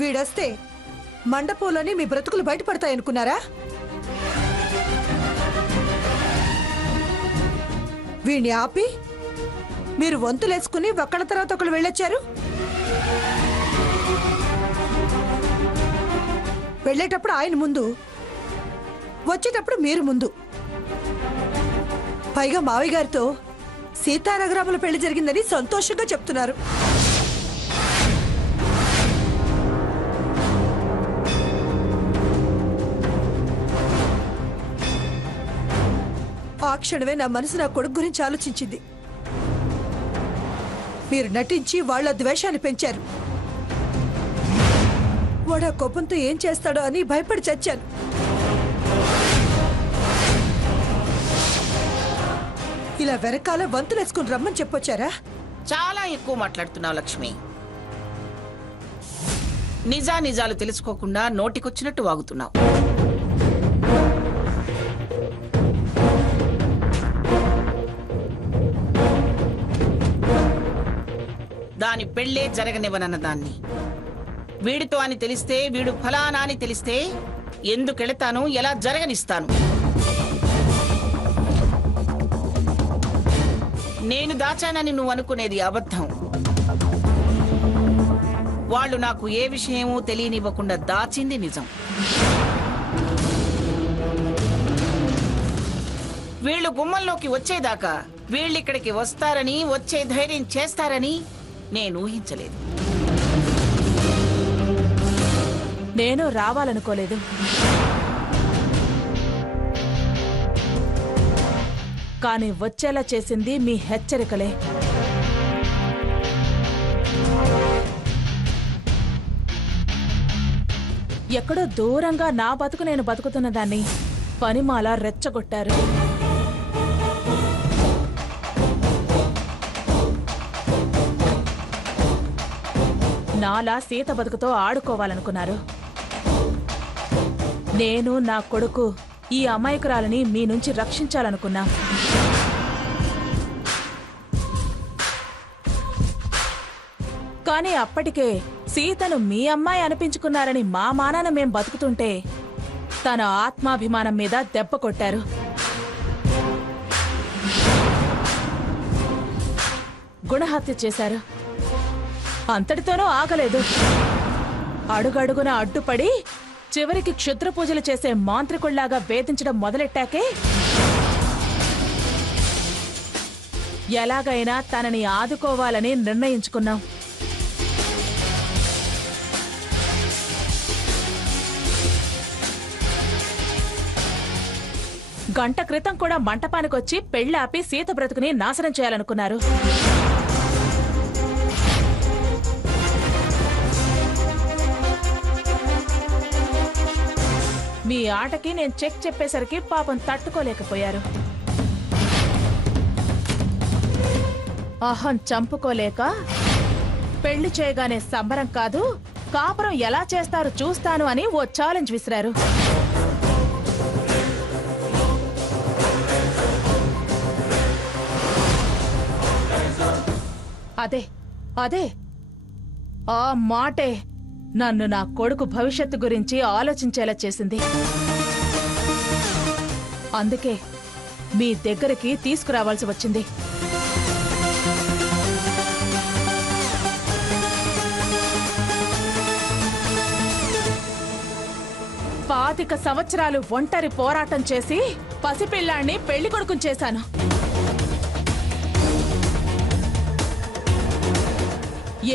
వీడొస్తే మండపంలోని మీ బ్రతుకులు బయటపడతాయనుకున్నారా? వీణ్ణి ఆపి మీరు వంతులేసుకుని ఒక్కళ్ళ తర్వాత ఒకళ్ళు వెళ్ళొచ్చారు. వెళ్ళేటప్పుడు ఆయన ముందు, వచ్చేటప్పుడు మీరు ముందు. పైగా మావయ్య గారితో సీతారామరాముల పెళ్లి జరిగిందని సంతోషంగా చెప్తున్నారు. ఆ క్షణమే నా మనసు నా కొడుకు గురించి ఆలోచించింది. మీరు నటించి వాళ్ళ ద్వేషాన్ని పెంచారు. వాడు ఆ కోపంతో ఏం చేస్తాడో అని భయపడి చచ్చాను. ఇలా వెనకాల వంతులేసుకుని రమ్మని చెప్పొచ్చారా? చాలా ఎక్కువ మాట్లాడుతున్నావు లక్ష్మి. నిజాలు తెలుసుకోకుండా నోటికొచ్చినట్టు వాగుతున్నావు. దాని పెళ్లే జరగనివ్వనన్న దాన్ని వీడితో అని తెలిస్తే, వీడు ఫలానా అని తెలిస్తే ఎందుకెళతాను, ఎలా జరగనిస్తాను? నేను దాచానని నువ్వు అనుకునేది అబద్ధం. వాళ్ళు నాకు ఏ విషయమూ తెలియనివ్వకుండా దాచింది నిజం. వీళ్ళు గుమ్మంలోకి వచ్చేదాకా వీళ్ళిక్కడికి వస్తారని, వచ్చే ధైర్యం చేస్తారని నేను ఊహించలేదు. నేను రావాలనుకోలేదు. కానీ వచ్చేలా చేసింది మీ హెచ్చరికలే. ఎక్కడో దూరంగా నా బతుకు నేను బతుకుతున్న దాన్ని పనిమాల రెచ్చగొట్టారు. నాలా సీత బతుకుతో ఆడుకోవాలనుకున్నారు. నేను నా కొడుకు ఈ అమాయకురాలని మీ నుంచి రక్షించాలనుకున్నా. కానీ అప్పటికే సీతను మీ అమ్మాయి అనిపించుకున్నారని మా మానాన మేం బతుకుతుంటే తన ఆత్మాభిమానం మీద దెబ్బ కొట్టారు. గుణహత్య చేశారు. అంతటితోనూ ఆగలేదు. అడుగడుగున అడ్డుపడి చివరికి క్షుద్ర పూజలు చేసే మాంత్రికుళ్లాగా వేధించడం మొదలెట్టాకే ఎలాగైనా తనని ఆదుకోవాలని నిర్ణయించుకున్నాం. గంట క్రితం కూడా మంటపానికొచ్చి పెళ్లాపి సీత బ్రతుకుని నాశనం చేయాలనుకున్నారు. మీ ఆటకి నేను చెక్ చెప్పేసరికి పాపం తట్టుకోలేకపోయారు. అహం చంపుకోలేక పెళ్లి చేయగానే సంబరం కాదు, కాపురం ఎలా చేస్తారో చూస్తాను అని ఓ ఛాలెంజ్ విసిరారు. అదే అదే ఆ మాటే నన్ను నా కొడుకు భవిష్యత్తు గురించి ఆలోచించేలా చేసింది. అందుకే మీ దగ్గరికి తీసుకురావాల్సి వచ్చింది. 25 సంవత్సరాలు ఒంటరి పోరాటం చేసి పసిపిల్లాన్ని పెళ్లి కొడుకుని చేశాను.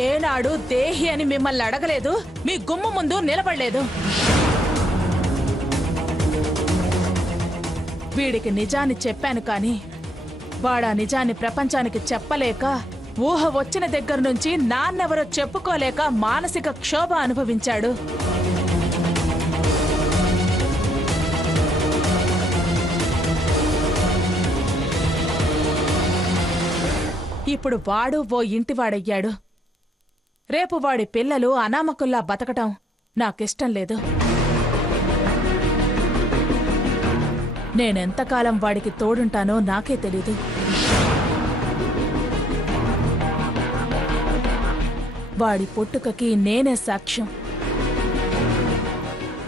ఏనాడు దేహి అని మిమ్మల్ని అడగలేదు, మీ గుమ్మ ముందు నిలబడలేదు. వీడికి నిజాన్ని చెప్పాను కానీ వాడా నిజాన్ని ప్రపంచానికి చెప్పలేక, ఊహ వచ్చిన దగ్గర నుంచి నాన్నెవరో చెప్పుకోలేక మానసిక క్షోభ అనుభవించాడు. ఇప్పుడు వాడు ఓ ఇంటివాడయ్యాడు. రేపు వాడి పిల్లలు అనామకుల్లా బతకటం నాకిష్టం లేదు. నేనెంతకాలం వాడికి తోడుంటానో నాకే తెలీదు. వాడి పుట్టుకకి నేనే సాక్ష్యం.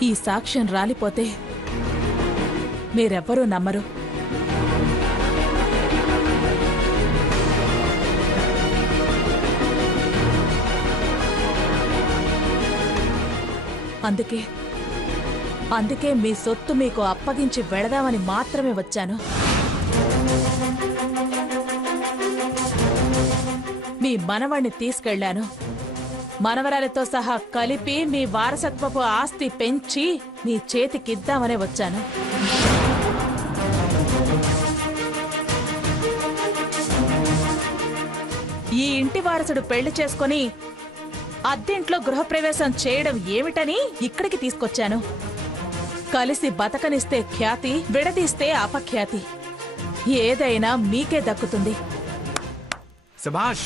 ఈ సాక్ష్యం రాలిపోతే మీరెవ్వరూ నమ్మరు. అందుకే మీ సొత్తు మీకు అప్పగించి వెళదామని మాత్రమే వచ్చాను. మీ మనవణ్ణి తీసుకెళ్లాను. మనవరాలితో సహా కలిపి మీ వారసత్వపు ఆస్తి పెంచి మీ చేతికిద్దామనే వచ్చాను. ఈ ఇంటి వారసుడు పెళ్లి చేసుకుని అద్దెంట్లో గృహప్రవేశం చేయడం ఏమిటని ఇక్కడికి తీసుకొచ్చాను. కలిసి బతకనిస్తే ఖ్యాతి, విడదీస్తే అపఖ్యాతి. ఏదైనా మీకే దక్కుతుంది. శభాష్,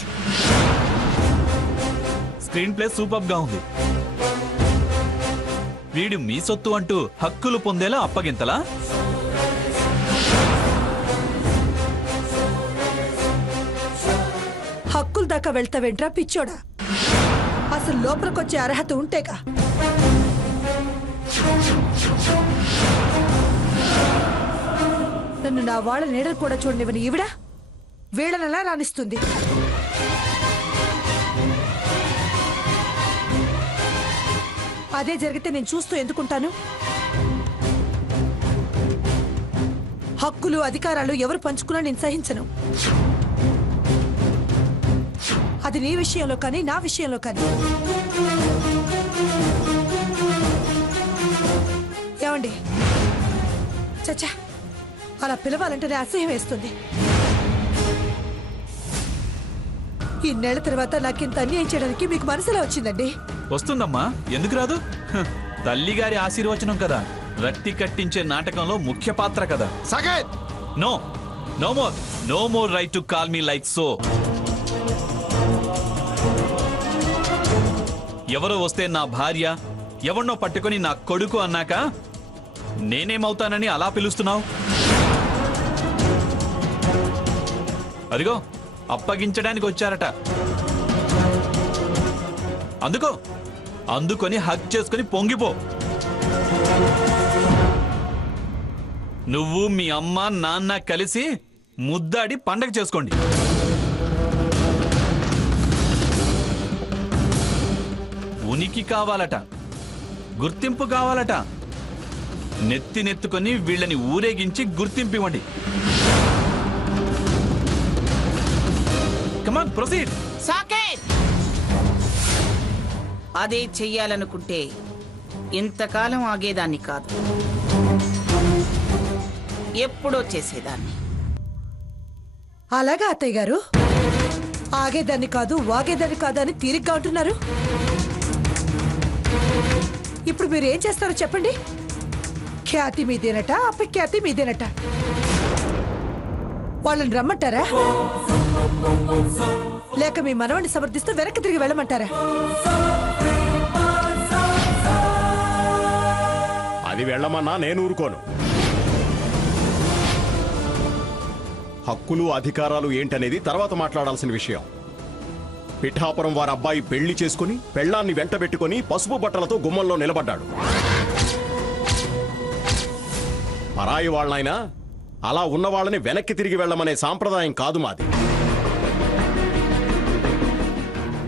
స్క్రీన్ ప్లే సూపర్ గా ఉంది. వీడు మీ సొత్తు అంటూ హక్కులు పొందేలా అప్పగింతలా? హక్కుల దాకా వెళ్తావేంట్రా పిచ్చోడా? అసలు లోపలికొచ్చే అర్హత ఉంటేగా. నన్ను నా వాళ్ళ నీడలు కూడా చూడనివ్వని ఈవిడ వీళ్ళనలా రాణిస్తుంది. అదే జరిగితే నేను చూస్తూ ఎందుకుంటాను? హక్కులు అధికారాలు ఎవరు పంచుకున్నా నేను సహించను. అది నీ విషయంలో కానీ నా విషయంలో కానీ. ఏమండి, చచ్చా, అలా పిలవాలంటేనే అసహ్యం వేస్తుంది. ఈ నెల తర్వాత నాకింత అన్యాయం చేయడానికి మీకు మనసులో వచ్చిందండి. వస్తుందమ్మా, ఎందుకు రాదు? తల్లిగారి ఆశీర్వచనం కదా, రక్తి కట్టించే నాటకంలో ముఖ్య పాత్ర కదా. Saket, no no more right to call me like so. ఎవరో వస్తే నా భార్య, ఎవరినో పట్టుకొని నా కొడుకు అన్నాక నేనేమవుతానని అలా పిలుస్తున్నావు? అదిగో అప్పగించడానికి వచ్చారట. అందుకొని హక్ చేసుకుని పొంగిపో. నువ్వు మీ అమ్మ నాన్న కలిసి ముద్దాడి పండగ చేసుకోండి. ఉనికి కావాలట, గుర్తింపు కావాలట. నెత్తినెత్తుకొని వీళ్ళని ఊరేగించి గుర్తింపు ఇవ్వండి. కమాన్, ప్రొసీడ్. సాకేత్, అదే చెయ్యాలనుకుంటే ఇంతకాలం ఆగేదాన్ని కాదు, ఎప్పుడో చేసేదాన్ని. అలాగా అత్తయ్య గారు? ఆగేదాన్ని కాదు, వాగేదాన్ని కాదు అని తీరిగ్గా ఉంటున్నారు. ఇప్పుడు మీరు ఏం చేస్తారో చెప్పండి. ఖ్యాతి మీదేనట, అపఖ్యాతి మీదేనట. వాళ్ళని రమ్మంటారా, లేక మీ మనవణ్ణి సమర్థిస్తూ వెనక్కి తిరిగి వెళ్ళమంటారా? అది వెళ్ళమన్నా నేను ఊరుకోను. హక్కులు అధికారాలు ఏంటనేది తర్వాత మాట్లాడాల్సిన విషయం. పిఠాపురం వారి అబ్బాయి పెళ్లి చేసుకుని పెళ్లాన్ని వెంటబెట్టుకుని పసుపు బట్టలతో గుమ్మంలో నిలబడ్డాడు. పరాయి వాళ్ళనైనా అలా ఉన్న వాళ్ళని వెనక్కి తిరిగి వెళ్ళమనే సాంప్రదాయం కాదు మాది.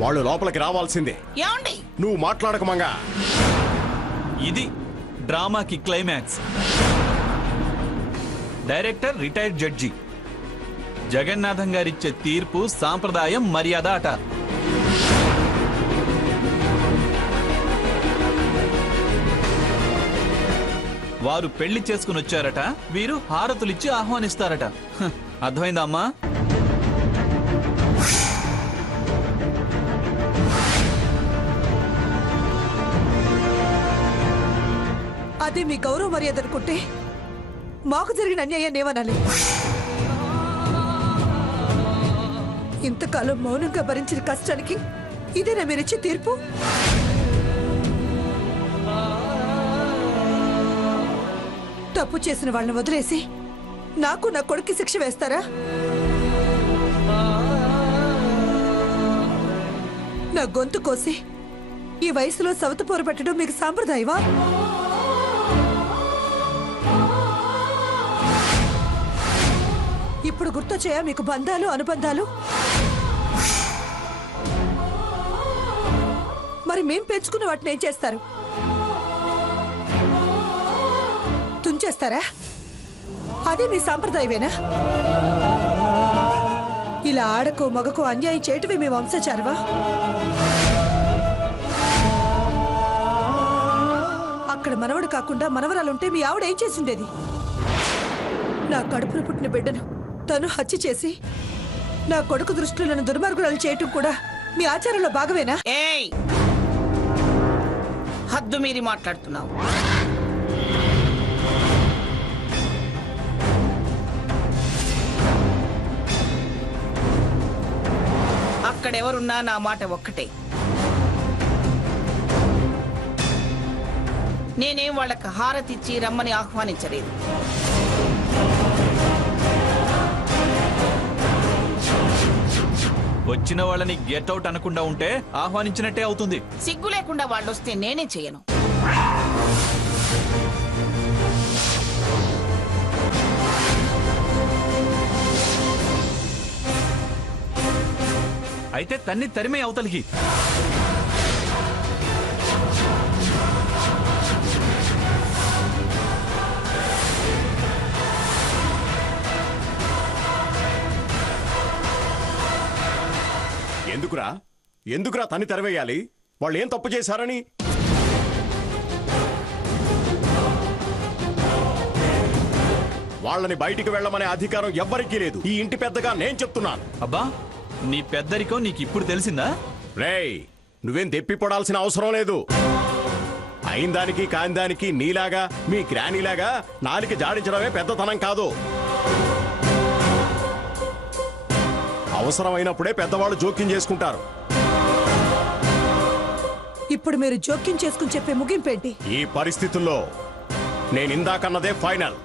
వాళ్ళు లోపలికి రావాల్సిందే. ఏమండి, నువ్వు మాట్లాడకమంగా. ఇది డ్రామాకి climax. Director retired judge. Jagannatham గారిచ్చే తీర్పు సాంప్రదాయం, మర్యాద అట. వారు పెళ్లి చేసుకుని వచ్చారట, వీరు హారతులిచ్చి ఆహ్వానిస్తారట. అర్థమైందా అమ్మా? అదే మీ గౌరవ మర్యాద అనుకుంటే మాకు జరిగిన అన్యాయాన్ని ఏమనాలి? ఇంతకాలం మౌనంగా భరించిన కష్టానికి ఇదేనా మీరిచ్చే తీర్పు? తప్పు చేసిన వాళ్ళని వదిలేసి నాకు నా కొడుక్కి శిక్ష వేస్తారా? నా గొంతు కోసి ఈ వయసులో సవత పోరు పెట్టడం మీకు సాంప్రదాయమా? ఇప్పుడు గుర్తొచ్చాయా మీకు బంధాలు అనుబంధాలు? మరి మేం పెంచుకున్న వాటిని ఏం చేస్తారు? తుంచేస్తారా? అదే మీ సాంప్రదాయమేనా? ఇలా ఆడకు మగకు అన్యాయం చేయటమే మీ వంశాచారమా? అక్కడ మనవడు కాకుండా మనవరాలుంటే మీ ఆవిడ ఏం చేసిండేది? నా కడుపున పుట్టిన బిడ్డను తను హత్య చేసి నా కొడుకు దృష్టిలో నన్ను దుర్మార్గురాలు చేయటం కూడా మీ ఆచారంలో భాగమేనా? ఏయ్, హద్దు మీరి మాట్లాడుతున్నావు. అక్కడెవరున్నా నా మాట ఒక్కటే. నేనేం వాళ్ళకి హారతిచ్చి రమ్మని ఆహ్వానించలేదు. వచ్చిన వాళ్ళని గెట్ అవుట్ అనకుండా ఉంటే ఆహ్వానించినట్టే అవుతుంది. సిగ్గు లేకుండా వాళ్ళొస్తే నేనే చేయను. అయితే తన్ని తరిమే అవతలికి. ఎందుకురా తన్ని తెరవేయాలి? వాళ్ళు ఏం తప్పు చేశారని? వాళ్ళని బయటికి వెళ్ళమనే అధికారం ఎవ్వరికీ లేదు. ఈ ఇంటి పెద్దగా నేను చెప్తున్నాను. అబ్బా, నీ పెద్దరికం నీకు ఇప్పుడు తెలిసిందా? రేయ్, నువ్వేం తెప్పిపడాల్సిన అవసరం లేదు. అయిన దానికి కాని దానికి నీలాగా మీ గ్రానీలాగా నాలికి జాడించడమే పెద్దతనం కాదు. అవసరమైనప్పుడే పెద్దవాళ్ళు జోక్యం చేసుకుంటారు. ఇప్పుడు మీరు జోక్యం చేసుకుని చెప్పే ముగింపేంటి? ఈ పరిస్థితుల్లో నేను ఇందాకన్నదే ఫైనల్.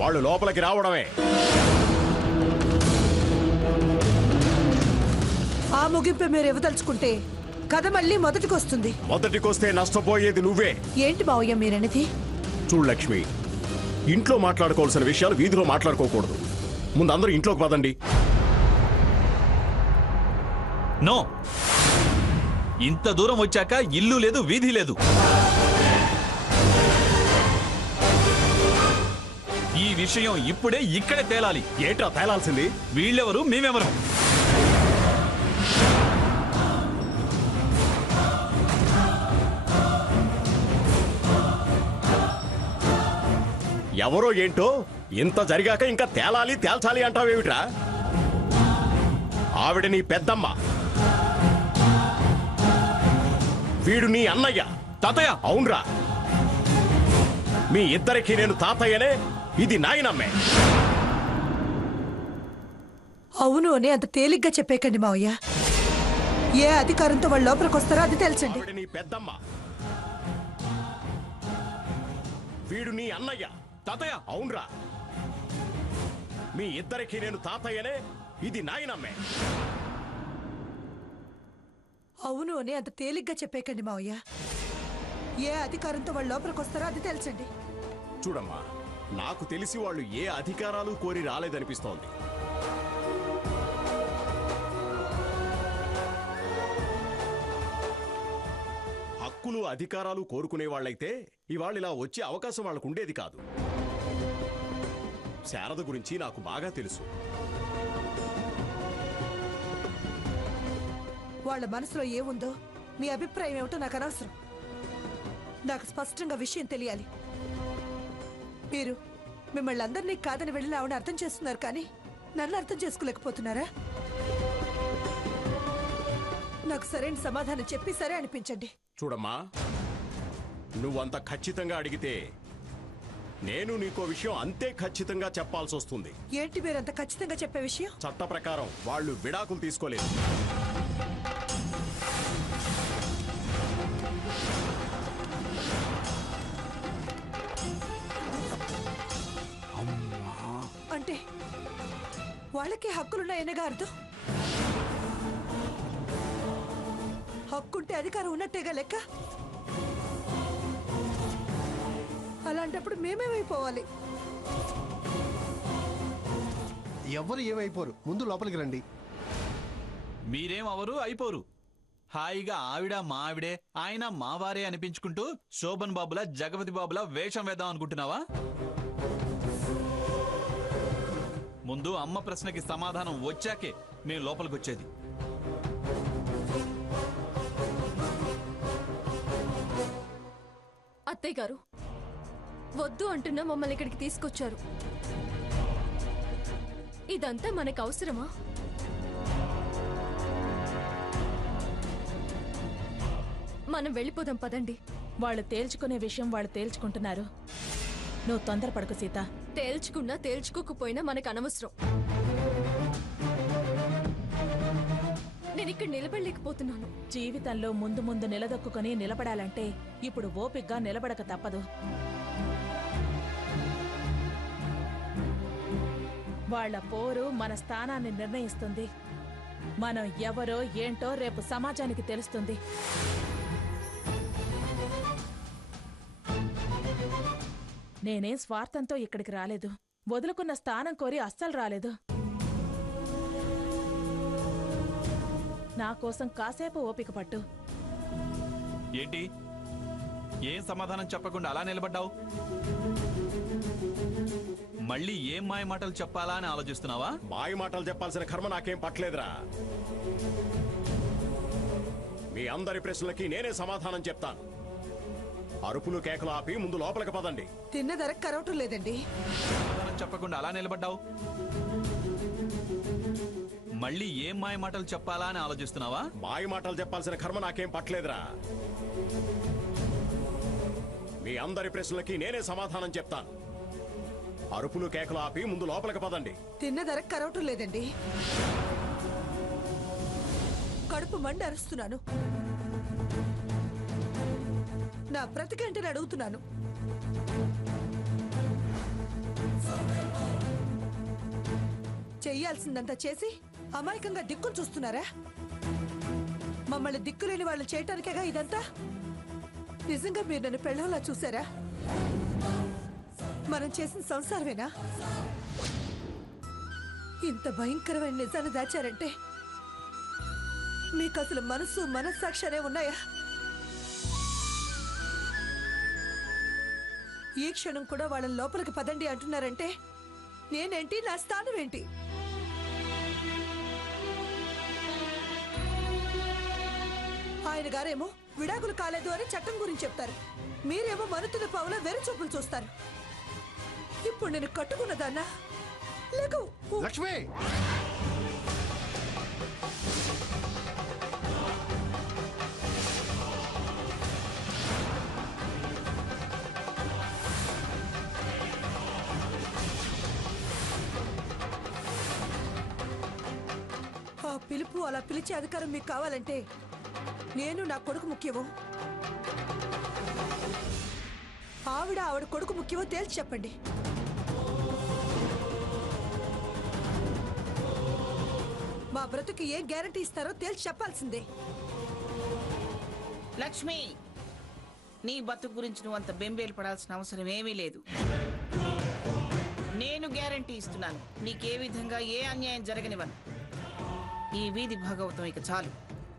వాళ్ళు లోపలికి రావడమే. ఆ ముగింపే మీరు ఇవ్వదలుచుకుంటే కథ మళ్ళీ మొదటికొస్తుంది. మొదటికొస్తే నష్టపోయేది నువ్వే. ఏంటి మావయ్య మీరనేది? చూడు లక్ష్మి, ఇంట్లో మాట్లాడుకోవాల్సిన విషయాలు వీధిలో మాట్లాడుకోకూడదు. ముందు అందరూ ఇంట్లోకి పదండి. నో, ఇంత దూరం వచ్చాక ఇల్లు లేదు, వీధి లేదు. ఈ విషయం ఇప్పుడే ఇక్కడే తేలాలి. ఏంట్రా తేలాల్సింది? వీళ్ళెవరు, మేమెవరు? ఎవరో ఏంటో ఇంత జరిగాక ఇంకా తేలాలి తేల్చాలి అంటావేమిట్రా? ఆవిడ నీ పెద్దమ్మ, వీడు నీ అన్నయ్య. తాతయ్య. అవునరా, మీ ఇద్దరికి నేను తాతయ్యనే, ఇది నాయనమ్మే. అవును అని అంత తేలిగ్గా చెప్పేకండి మావయ్య. ఏ అధికారంతో వాళ్ళు లోపలికి వస్తారో అది తెలుసండి. ఆవిడ నీ పెద్దమ్మ, వీడు నీ అన్నయ్య. తాతయ్య. అవునరా, మీ ఇద్దరికి నేను తాతయ్యనే, ఇది నాయనమ్మే. అవును అని అంత తేలిగ్గా చెప్పేకండి మావయ్య. ఏ అధికారంతో వాళ్ళు లోపలికి వస్తారో అది తెలుసండి. చూడమ్మా, నాకు తెలిసి వాళ్ళు ఏ అధికారాలు కోరి రాలేదనిపిస్తోంది. హక్కులు అధికారాలు కోరుకునే వాళ్ళైతే ఇవాళ ఇలా వచ్చే అవకాశం వాళ్ళకు ఉండేది కాదు. శారద గురించి నాకు బాగా తెలుసు. వాళ్ళ మనసులో ఏముందో, మీ అభిప్రాయం ఏమిటో నాకు అనవసరం. నాకు స్పష్టంగా విషయం తెలియాలి. మీరు మిమ్మల్ని అందరినీ కాదని వెళ్ళిన ఆవిడ అర్థం చేస్తున్నారు, కానీ నన్ను అర్థం చేసుకోలేకపోతున్నారా? నాకు సరైన సమాధానం చెప్పి సరే అనిపించండి. చూడమ్మా, నువ్వంత ఖచ్చితంగా అడిగితే నేను నీకో విషయం అంతే ఖచ్చితంగా చెప్పాల్సి వస్తుంది. ఏంటి మీరంత ఖచ్చితంగా చెప్పే విషయం? చట్ట ప్రకారం వాళ్ళు విడాకులు తీసుకోలేదు. అంటే వాళ్ళకి హక్కులున్నాయనగా అర్థం? హక్కుంటే అధికారం ఉన్నట్టేగా లెక్క. అలాంటప్పుడు మేమేమైపోవాలి? ఎవరు ఏమైపోరు, ముందు లోపలికి రండి. మీరేం అవరు అయిపోరు. హాయిగా ఆవిడ మా ఆవిడే, ఆయన మావారే అనిపించుకుంటూ శోభన్ బాబులా జగపతి బాబులా వేషం వేద్దాం అనుకుంటున్నావా? ముందు అమ్మ ప్రశ్నకి సమాధానం వచ్చాకే మేము లోపలికి వచ్చేది. అత్తయ్య గారు, వద్దు అంటున్నా మమ్మల్ని ఇక్కడికి తీసుకొచ్చారు. ఇదంతా మనకు అవసరమా? మనం వెళ్ళిపోదాం పదండి. వాళ్ళు తేల్చుకునే విషయం వాళ్ళు తేల్చుకుంటున్నారు. నువ్వు తొందరపడకు సీత. తేల్చుకున్నా తేల్చుకోకపోయినా మనకు అనవసరం. నేను ఇక్కడ నిలబడలేకపోతున్నాను. జీవితంలో ముందు ముందు నిలదొక్కుని నిలబడాలంటే ఇప్పుడు ఓపిగ్గా నిలబడక తప్పదు. వాళ్ళ పోరు మన స్థానాన్ని నిర్ణయిస్తుంది. మనం ఎవరో ఏంటో రేపు సమాజానికి తెలుస్తుంది. నేనేం స్వార్థంతో ఇక్కడికి రాలేదు. వదులుకున్న స్థానం కోరి అస్సలు రాలేదు. నా కోసం కాసేపు ఓపిక పట్టు. ఏంటి, ఏం సమాధానం చెప్పకుండా అలా నిలబడ్డావు? మళ్ళీ ఏం మాయ మాటలు చెప్పాలా అని ఆలోచిస్తున్నావా? మాయ మాటలు చెప్పాల్సిన కర్మ నాకేం పట్టలేదురా. మీ అందరి ప్రశ్నలకి నేనే సమాధానం చెప్తాను. అరుపులు కేకలు ఆపి ముందు లోపలికి పదండి. తిన్న ధరకు కరవటం లేదండి. సమాధానం చెప్పకుండా అలా నిలబడ్డావు? మళ్ళీ ఏం మాయ మాటలు చెప్పాలా అని ఆలోచిస్తున్నావా? మాయ మాటలు చెప్పాల్సిన కర్మ నాకేం పట్టలేదురా. మీ అందరి ప్రశ్నలకి నేనే సమాధానం చెప్తాను. అరుపులు కేకలు ఆపి ముందు లోపలికి పదండి. తిన్న ధరకు కరవటం లేదండి. కడుపు మండి అరుస్తున్నాను. నా ప్రతిగంటని అడుగుతున్నాను. చెయ్యాల్సిందంతా చేసి అమాయకంగా దిక్కును చూస్తున్నారా? మమ్మల్ని దిక్కులేని వాళ్ళు చేయటానికేగా ఇదంతా? నిజంగా మీరు నన్ను పెళ్ళంలా చూసారా? మనం చేసిన సంసారమేనా? ఇంత భయంకరమైన నిజాన్ని దాచారంటే మీకు అసలు మనస్సు మనస్సాక్షి ఉన్నాయా? ఈ క్షణం కూడా వాళ్ళని లోపలికి పదండి అంటున్నారంటే నేనేంటి, నా స్థానం ఏంటి? ఆయన గారేమో విడాకులు కాలేదు అని చట్టం గురించి చెప్తారు. మీరేమో మనుతుల పావుల వెరు చూపులు చూస్తారు. ఇప్పుడు నేను కట్టుకున్నదాన్నా లేక లక్ష్మి, ఆ పిలుపు అలా పిలిచే అధికారం మీకు కావాలంటే నేను నా కొడుకు ముఖ్యమో, ఆవిడ కొడుకు ముఖ్యమో తేల్చి చెప్పండి. మా బ్రతుకు ఏం గ్యారంటీ ఇస్తారో తేల్చి చెప్పాల్సిందే. లక్ష్మి, నీ బతుకు గురించి నువ్వు అంత బెంబేలు పడాల్సిన అవసరం ఏమీ లేదు. నేను గ్యారంటీ ఇస్తున్నాను, నీకే విధంగా ఏ అన్యాయం జరగనివ్వను. ఈ వీధి భాగవతం ఇక చాలు,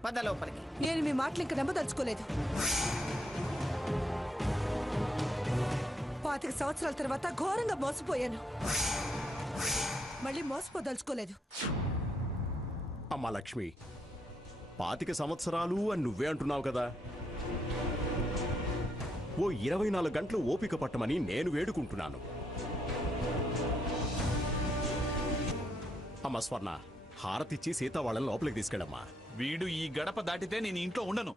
పద లోపలికి. నేను మీ మాటలు ఇంకా నమ్మదలుచుకోలేదు. 25 సంవత్సరాల తర్వాత ఘోరంగా మోసపోయాను. మళ్ళీ మోసపోదలుచుకోలేదు. అమ్మా లక్ష్మి, 25 సంవత్సరాలు అని నువ్వే అంటున్నావు కదా. ఓ 24 గంటలు ఓపిక పట్టమని నేను వేడుకుంటున్నాను. అమ్మ స్వర్ణ, హారతిచ్చి సీత వాళ్ళని లోపలికి తీసుకెళ్ళమ్మా. వీడు ఈ గడప దాటితే నేను ఇంట్లో ఉండను.